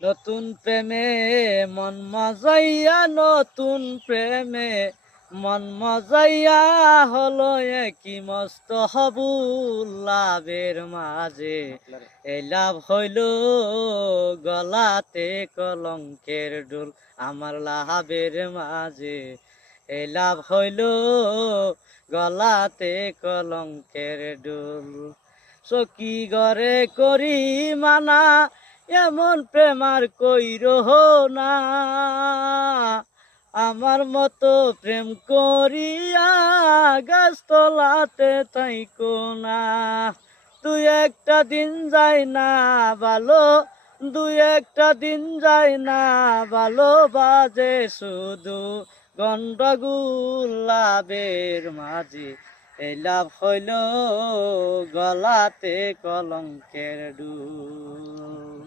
নতুন প্রেমে মন মজাইয়া, নতুন প্রেমে মন মজাইয়া হলো একই মস্ত হবুল লাভের মাঝে। এই লাভ হইল গলাতে কলঙ্কের ডুল আমার লাভের মাঝে। এই লাভ হইল গলাতে কলঙ্কের ডুল। সখী ঘরে করি মানা, এমন প্রেম আর কইরো না। আমার মতো প্রেম করিয়া গাছতলাতে থাইকো না। দুই একটা দিন যায় না ভালো, দুই একটা দিন যায় না ভালো, বাজে শুধু গন্ডগোল লাভের মাঝে। এই লাভ হইল গলাতে কলঙ্কের ডুল।